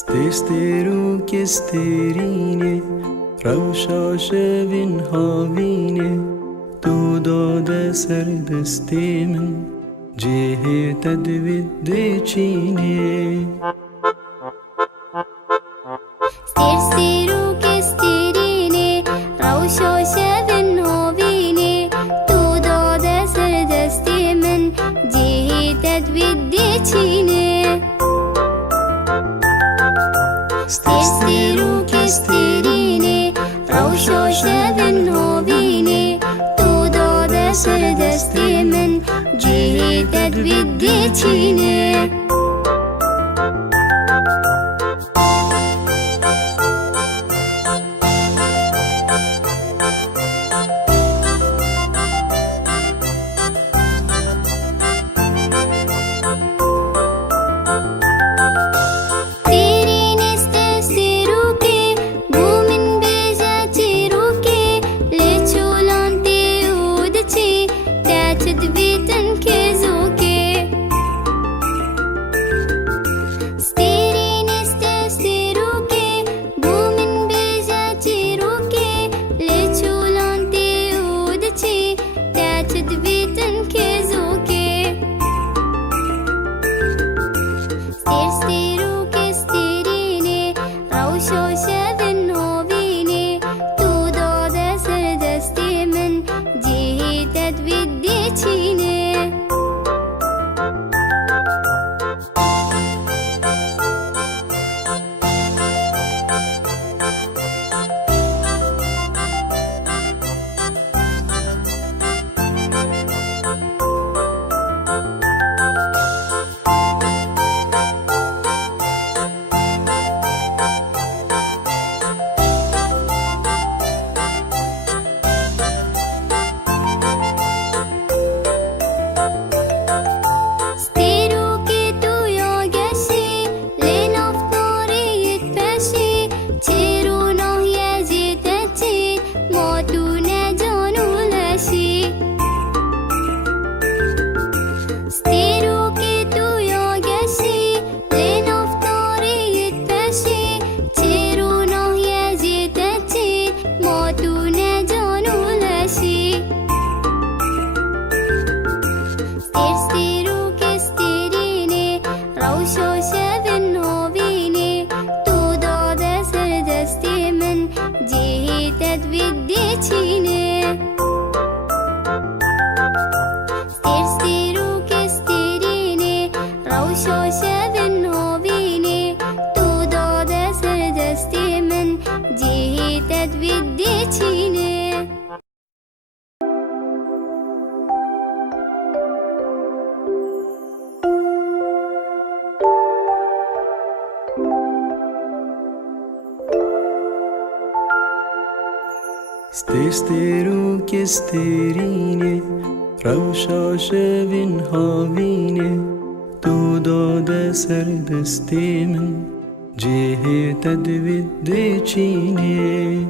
Stesteru kesterine Ravşa şevin havine Tu dade ser destemin Cehe tedvid de çine Stesteru kesterine Ravşa şevin havine Tu dade ser destemin Cehe tedvid de çine Stesteru kesterine Ravşa şevin havine Tu dade ser destemin Cehe tedvid de çine Stesteru kesterine Ravşa şevin havine Tu dade ser destemin Cehe tedvid de çine